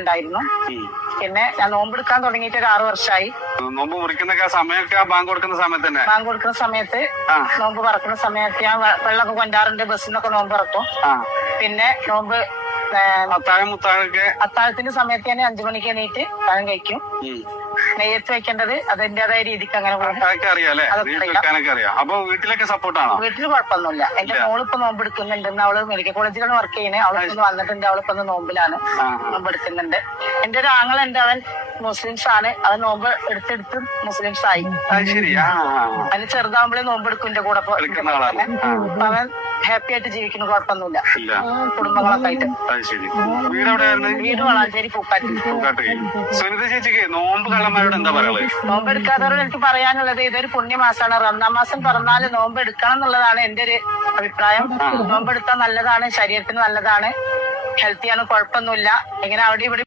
ഉണ്ടായിരുന്നു. പിന്നെ ഞാൻ നോമ്പെടുക്കാൻ തുടങ്ങിയിട്ട് ഒരു 6 വർഷമായി. നോമ്പ് മുറിക്കുന്ന സമയമൊക്കെ ബാങ്ക് കൊടുക്കുന്ന സമയത്ത് തന്നെ ബാങ്ക് കൊടുക്കുന്ന സമയത്ത് നോമ്പ് പറക്കുന്ന സമയത്ത് ഞാൻ വെള്ളമൊക്കെ കൊണ്ടാറുണ്ട്. ബസ്സിൽ നിന്നൊക്കെ നോമ്പ് പറക്കും. പിന്നെ നോമ്പ് അത്താഴത്തിന്റെ സമയത്ത് തന്നെ 5 മണിക്ക് എണീറ്റ് അത്താഴം കഴിക്കും. നെയ്യത്ത് വെക്കേണ്ടത് അതിന്റേതായ രീതിക്ക് അങ്ങനെ വീട്ടിലൊക്കെ സപ്പോർട്ടാണോ? വീട്ടിൽ കുഴപ്പമൊന്നുമില്ല. എന്റെ മോളിപ്പോ നോമ്പെടുക്കുന്നുണ്ട്. അവള് മെഡിക്കൽ കോളേജിലാണ് വർക്ക് ചെയ്യുന്നത്. അവളിപ്പോ വന്നിട്ടുണ്ട്. അവളിപ്പോ നോമ്പിലാണ് നോമ്പെടുക്കുന്നുണ്ട്. എന്റെ ഒരു ആങ്ങളുണ്ട്. അവൻ മുസ്ലിംസ് ആണ്. അവൻ നോമ്പ് എടുത്തെടുത്ത് മുസ്ലിംസ് ആയി. അവന് ചെറുതാവുമ്പോഴേ നോമ്പെടുക്കും എന്റെ കൂടെ. അവൻ ഹാപ്പി ആയിട്ട് ജീവിക്കുന്നു. കുഴപ്പമൊന്നുമില്ല. കുടുംബങ്ങളൊക്കെ ആയിട്ട്. വീട് വളാഞ്ചേരി പൂക്കാട്ടി. നോമ്പെടുക്കാത്തവരോട് എനിക്ക് പറയാനുള്ളത് ഇതൊരു പുണ്യമാസമാണ്. റമദാൻ മാസം പിറന്നാല് നോമ്പ് എടുക്കണം എന്നുള്ളതാണ് എന്റെ ഒരു അഭിപ്രായം. നോമ്പെടുത്താൽ നല്ലതാണ്, ശരീരത്തിന് നല്ലതാണ്, ഹെൽത്തിയാണ്, കുഴപ്പമൊന്നുമില്ല. ഇങ്ങനെ അവിടെ ഇവിടെ